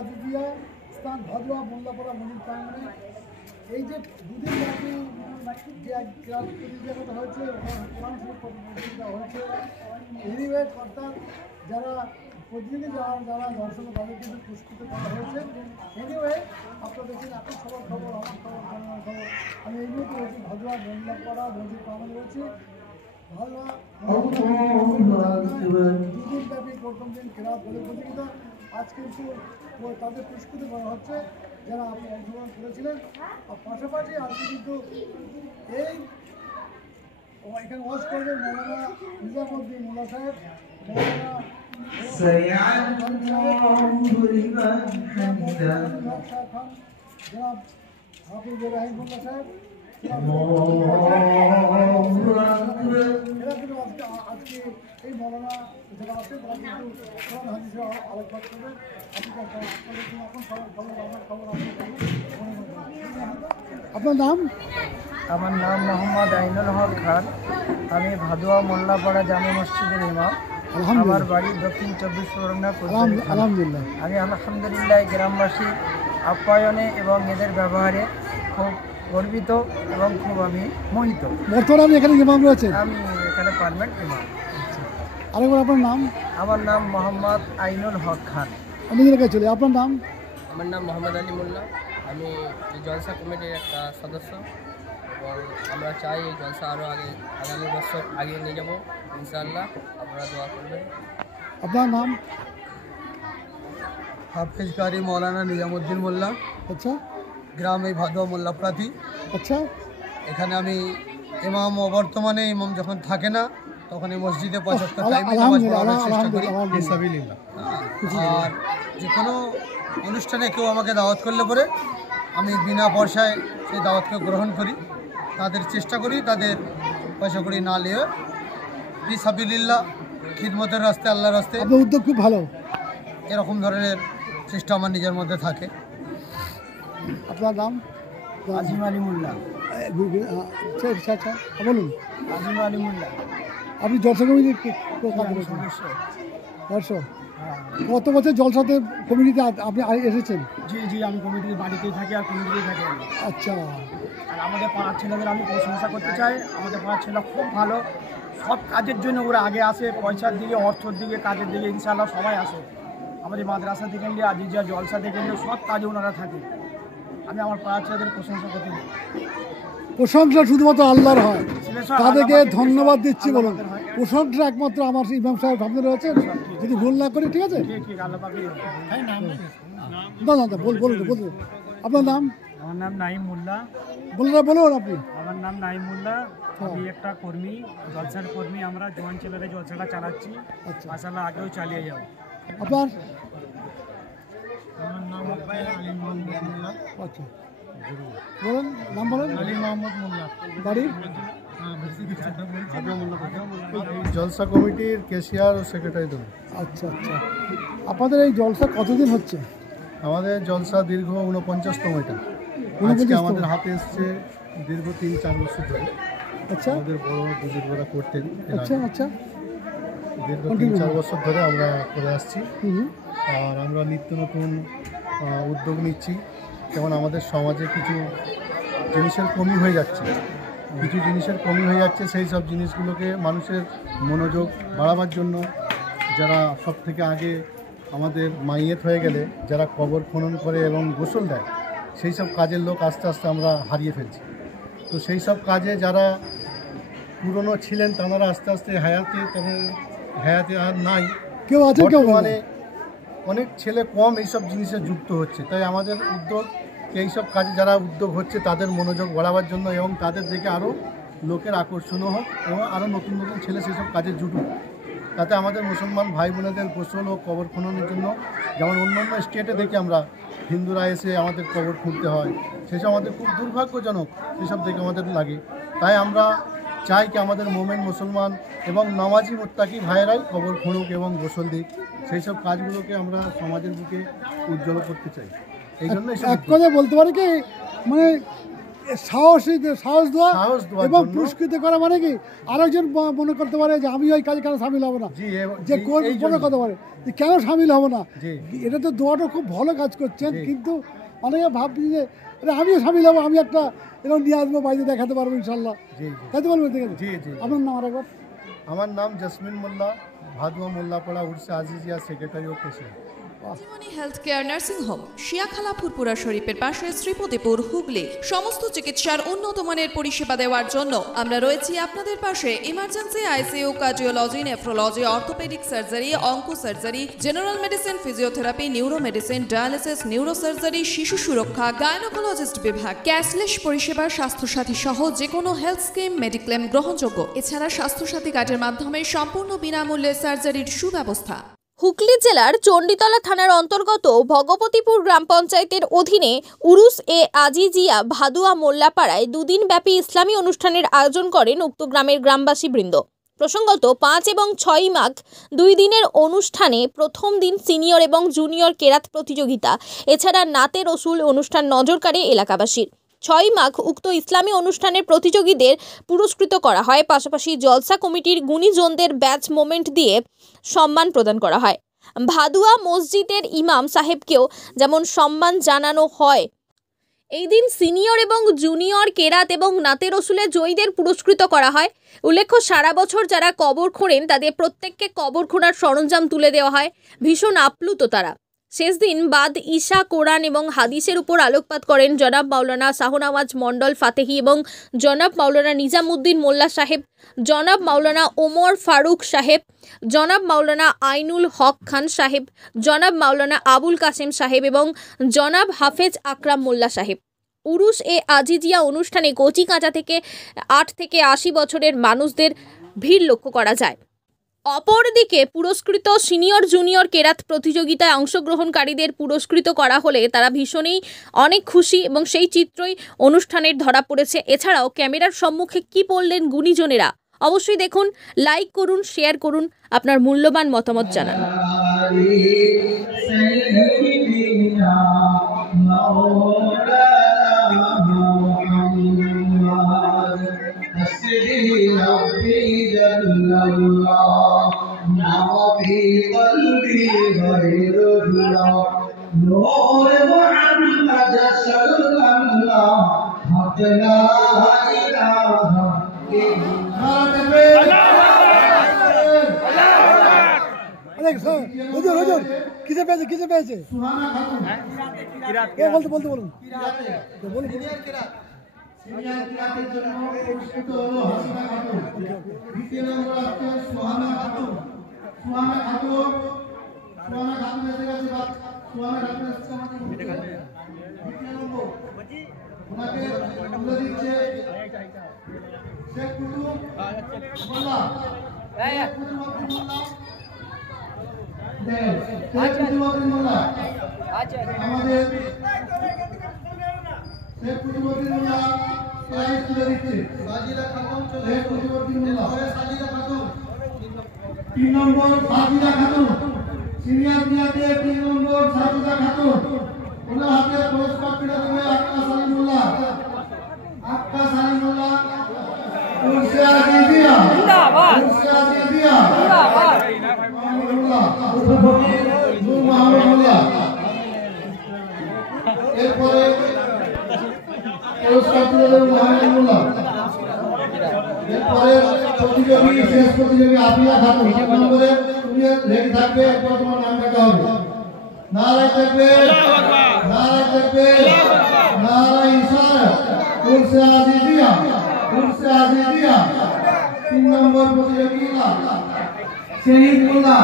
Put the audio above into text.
আজিজিয়া স্থান ভাদুয়া মোল্লাপাড়া মন্দির প্রাঙ্গণে এই যে দুদিন ব্যাপী যে প্রতিযোগিতা হয়েছে কোরআন শরীফ প্রতিযোগিতা হয়েছে এনিওয়ে অর্থাৎ যারা প্রতিযোগী যারা দর্শক তাদের কিন্তু পুরস্কৃত করা হয়েছে। এনিওয়ে আপনারা দেখছেন এখন সবার খবর আমার খবর জনগণের খবর। আমি এই মুহূর্তে রয়েছি ভাদুয়া মোল্লাপাড়া মন্দির প্রাঙ্গণে রয়েছি। ভাদুয়া দুদিন ব্যাপী প্রথম দিন খেলা প্রতিযোগিতা আজ কিন্তু তাদের পুরস্কৃত করা হচ্ছে যারা আপনি অংশগ্রহণ করেছিলেন। আর পাশাপাশি আজকে কিন্তু এই এখানে ওয়াজ করবেন মৌলানা নিজামুদ্দিন মোল্লা সাহেব, মৌলানা খান, জনাব হাফিজ ইব্রাহিম মোল্লা সাহেব। আজকে এই মৌলানা যারা আছে তারা কিন্তু কোরআন হাদিসে আলোকপাত করবেন। আপনার নাম? আমার নাম মোহাম্মদ আইনুল হক খান। আমি ভাদুয়া মোল্লাপাড়া জামে মসজিদের ইমাম। আমার বাড়ি দক্ষিণ 24 পরগনা। আলহামদুলিল্লাহ। আমি আলহামদুলিল্লাহ গ্রামবাসী আপ্যায়নে এবং এদের ব্যবহারে খুব গর্বিত এবং খুব আমি মোহিত। বর্তমানে আমি এখানে ইমাম রয়েছে? আমি এখানে পার্মানেন্ট ইমাম। আরেকবার আপনার নাম? আমার নাম মোহাম্মদ আইনুল হক খান। আমি এলাকায় চলে। আপনার নাম? আমার নাম মোহাম্মদ আলী মোল্লা। আমি এই জলসা কমিটির একটা সদস্য এবং আমরা চাই এই জলসা আরও আগামী বছর আগে নিয়ে যাব ইনশাআল্লাহ। আপনারা দোয়া করবেন। আপনার নাম? হাফিজ কারি মৌলানা নিজামুদ্দিন মোল্লা। আচ্ছা। গ্রাম এই ভাদুয়া মোল্লাপাড়াতি। আচ্ছা। এখানে আমি ইমাম, বর্তমানে ইমাম যখন থাকে না তখন এই মসজিদে 75 টাইমে নামাজ পড়ানোর চেষ্টা করি। আর যে কোনো অনুষ্ঠানে কেউ আমাকে দাওয়াত করলে পরে আমি বিনা পয়সায় সেই দাওয়াতকে গ্রহণ করি। তাদের চেষ্টা করি তাদের পয়সা করি না নিয়ে ফিসাবিলিল্লাহ খিদমতের রাস্তায়, আল্লাহর রাস্তায়। আপনার উদ্যোগ খুব ভালো। এরকম ধরনের চেষ্টা আমার নিজের মধ্যে থাকে। আপনার নাম? আজিম আলী মোল্লা। আচ্ছা বলুন। আজিম আলী মোল্লা। আপনি জলসা কমিটির সদস্য? কত বছর জলসাতে কমিটিতে আপনি এসেছেন? জি আমি কমিটির বাড়িতেই থাকি আর কমিটিতেই থাকি। আচ্ছা। আর আমাদের পাড়ার ছেলেদের আমি প্রশংসা করতে চাই। আমাদের পাড়ার ছেলে খুব ভালো, সব কাজের জন্য ওরা আগে আসে, পয়সার দিকে, অর্থর দিকে, কাজের দিকে ইনশাআল্লাহ সবাই আসে। আমাদের মাদ্রাসা থেকে নিয়ে আজিজিয়া জলসা থেকে নিয়ে সব কাজে ওনারা থাকে। আমি আমার পাড়ার ছেলেদের প্রশংসা করতে চাই। প্রশংসা শুধুমাত্র আল্লাহর হয়, তাদেরকে ধন্যবাদ দিচ্ছি। বলুন, প্রশংসা একমাত্র আমার ইমাম সাহেব সামনে রয়েছেন, যদি ভুল না করি। ঠিক আছে? বলুন। আপনার নাম? আমার নাম নাইম মোল্লা। বলুন আপনি। আমার নাম নাইম মোল্লা। আমি একটা কর্মী, জলসার কর্মী। আমরা জোয়ান ছেলেরা জলসাটা চালাচ্ছি। আচ্ছা। মাশাআল্লাহ আগেও চালিয়ে যাবো। আপনার? আমার নাম আলী মোহাম্মদ মোল্লা। আচ্ছা বলুন, নাম বলেন। আলী মোহাম্মদ মোল্লা। বাড়ি? জলসা কমিটির কেশিয়ার ও সেক্রেটারি দেবো। আচ্ছা। আপনাদের এই জলসা কতদিন হচ্ছে? আমাদের জলসা দীর্ঘ 49তম এটা। আজকে আমাদের হাতে এসছে দীর্ঘ 3-4 বছর ধরে। আচ্ছা। আমাদের বড় বুজুর্গরা করতেন। আচ্ছা। দীর্ঘ 3-4 বছর ধরে আমরা করে আসছি। আর আমরা নিত্য নতুন উদ্যোগ নিচ্ছি। যেমন আমাদের সমাজে কিছু জিনিসের কমি হয়ে যাচ্ছে, সেই সব জিনিসগুলোকে মানুষের মনোযোগ বাড়াবার জন্য যারা সব থেকে আগে আমাদের মাইয়েত হয়ে গেলে যারা কবর খনন করে এবং গোসল দেয়, সেই সব কাজের লোক আস্তে আস্তে আমরা হারিয়ে ফেলছি। তো সেই সব কাজে যারা পুরনো ছিলেন তারা আস্তে আস্তে তাদের হায়াতে আর নাই। কেউ আছে, বর্তমানে অনেক ছেলে কম এইসব জিনিসে যুক্ত হচ্ছে। তাই আমাদের উদ্যোগ এইসব কাজে যারা উদ্যোগ হচ্ছে তাদের মনোযোগ বাড়াবার জন্য এবং তাদের দিকে আরও লোকের আকর্ষণও হোক এবং আরও নতুন নতুন ছেলে সেসব কাজে জুটুক, তাতে আমাদের মুসলমান ভাই বোনেদের গোসল ও কবর খননের জন্য, যেমন অন্যান্য স্টেটে দেখে আমরা হিন্দুরা এসে আমাদের কবর খুঁড়তে হয়, সেসব আমাদের খুব দুর্ভাগ্যজনক, সেসব দেখে আমাদের লাগে। তাই আমরা চাই কি আমাদের মোমেন মুসলমান এবং নামাজি মুত্তাকি ভাইয়েরাই কবর খুঁড়ুক এবং গোসল দিক। সেই সব কাজগুলোকে আমরা সমাজের বুকে উজ্জ্বল করতে চাই। এই জন্য এক কথা বলতে পারি কি, মানে সাহস দেওয়া সাহস দেওয়ার এবং জন্য। পুরস্কৃত করা মানে কি আরেকজন মনে করতে পারে যে আমি ওই কাজে কেন সামিল হব না, জি, যে এই মনে জন্য। করতে পারে যে কেন সামিল হব না। জি। এটা তো দোয়াটা খুব ভালো কাজ করছেন, জি। কিন্তু অনেকে ভাবছি যে আরে আমিও সামিল হবো, আমি একটা এরকম নিয়ে আসবো, বাড়িতে দেখাতে পারবো ইনশাল্লাহ। জি জি তাই তো বলবেন? ঠিক আছে, জি জি আপনার নাম আরেকবার। আমার নাম জসমিন মোল্লা, ভাদুয়া মোল্লাপাড়া, উর্সে আজিজিয়া, সেক্রেটারি ও president. Jiboni health care nursing home, Shiakhala Furfura শরীফের পাশে, শ্রীপতিপুর, হুগলি। সমস্ত চিকিৎসার উন্নত মানের পরিষেবা দেওয়ার জন্য আমরা রয়েছি আপনাদের পাশে। Emergency, ICU, cardiology, nephrology, orthopaedic surgery, onco surgery, general medicine, physiotherapy, neuro medicine, dialysis, neuro surgery, শিশু সুরক্ষা, গাইনোকোলজিস্ট বিভাগ, ক্যাশলেস পরিষেবা, স্বাস্থ্যসাথী সহ যে কোনো হেলথ স্কিম, মেডিক্লেম গ্রহণযোগ্য। এছাড়া স্বাস্থ্যসাথী কার্ডের মাধ্যমে সম্পূর্ণ বিনামূল্যে সার্জারির সুব্যবস্থা। হুগলি জেলার চণ্ডীতলা থানার অন্তর্গত ভগবতীপুর গ্রাম পঞ্চায়েতের অধীনে উরুস এ আজিজিয়া ভাদুয়া মোল্লাপাড়ায় দুদিনব্যাপী ইসলামী অনুষ্ঠানের আয়োজন করেন উক্ত গ্রামের গ্রামবাসীবৃন্দ। প্রসঙ্গত 5 এবং 6 মাঘ 2 দিনের অনুষ্ঠানে প্রথম দিন সিনিয়র এবং জুনিয়র কেরাত প্রতিযোগিতা, এছাড়া নাতে রসুল অনুষ্ঠান নজর কাড়ে এলাকাবাসীর। 6 মাঘ উক্ত ইসলামী অনুষ্ঠানের প্রতিযোগীদের পুরস্কৃত করা হয়, পাশাপাশি জলসা কমিটির গুণীজনদের ব্যাচ মোমেন্ট দিয়ে সম্মান প্রদান করা হয়। ভাদুয়া মসজিদের ইমাম সাহেবকেও যেমন সম্মান জানানো হয়। এই দিন সিনিয়র এবং জুনিয়র কেরাত এবং নাতে রসুলের জয়ীদের পুরস্কৃত করা হয়। উল্লেখ্য, সারা বছর যারা কবর খোঁড়েন তাদের প্রত্যেককে কবর খোঁড়ার সরঞ্জাম তুলে দেওয়া হয়। ভীষণ আপ্লুত তারা। শেষ দিন বাদ ঈশা, কোরআন এবং হাদিসের উপর আলোকপাত করেন জনাব মাওলানা শাহনওয়াজ মণ্ডল ফাতেহি এবং জনাব মাওলানা নিজামুদ্দিন মোল্লা সাহেব, জনাব মাওলানা ওমর ফারুক সাহেব, জনাব মাওলানা আইনুল হক খান সাহেব, জনাব মাওলানা আবুল কাসেম সাহেব এবং জনাব হাফেজ আকরাম মোল্লা সাহেব। উরুস এ আজিজিয়া অনুষ্ঠানে কচি কাঁচা থেকে 8 থেকে 80 বছরের মানুষদের ভিড় লক্ষ্য করা যায়। অপরদিকে পুরস্কৃত সিনিয়র জুনিয়র কেরাত প্রতিযোগিতায় অংশগ্রহণকারীদের পুরস্কৃত করা হলে তারা ভীষণই অনেক খুশি এবং সেই চিত্রই অনুষ্ঠানের ধরা পড়েছে। এছাড়াও ক্যামেরার সম্মুখে কি বললেন গুণীজনেরা অবশ্যই দেখুন, লাইক করুন, শেয়ার করুন, আপনার মূল্যবান মতামত জানান। হুজুর কিসে পেয়েছে, কিসে পেয়েছে? বলতে বলুন। সিনিয়র কেরাতের জন্য পুরস্কৃত হলো হাসিনা খাতুন। দ্বিতীয় নম্বর আসছে সুহানা খাতুন। সুহানা খাতুন এসে গেছে। সুহানা খাতুন এসে আমাদের দ্বিতীয় নম্বর ওনাকে তুলে দিচ্ছে শেখ কুতুব মোল্লা। শেখ কুতুবউদ্দিন মোল্লা আমাদের শেখ কুতুবউদ্দিন মোল্লা প্রাইজ তুলে দিচ্ছে। শেখ কুতুবউদ্দিন মোল্লা। 3 নম্বর সাজিদা খাতুন, সিনিয়র মেয়াদে 3 নম্বর সাজিদা খাতুন। ওনার হাতে পুরস্কার তুলে দেবে আক্কাস আলী মোল্লা। আক্কাস আলী মোল্লা উর্সে আজিজিয়া জিন্দাবাদ, উর্সে আজিজিয়া জিন্দাবাদ। এরপরে পুরস্কার তুলে দেবে মোহাম্মদুল্লাহ। এরপরে প্রতিযোগী শেষ প্রতিযোগী আফিয়া খাতুন। 7 নম্বরে তুমি রেডি থাকবে, এরপর তোমার নাম ডাকা হবে। নারায়ে তাকবীর, নারায়ে তাকবীর, নারায়ে ইসলাম। উর্সে আজিজিয়া, উর্সে আজিজিয়া। 3 নম্বর প্রতিযোগী শহীদ মোল্লা।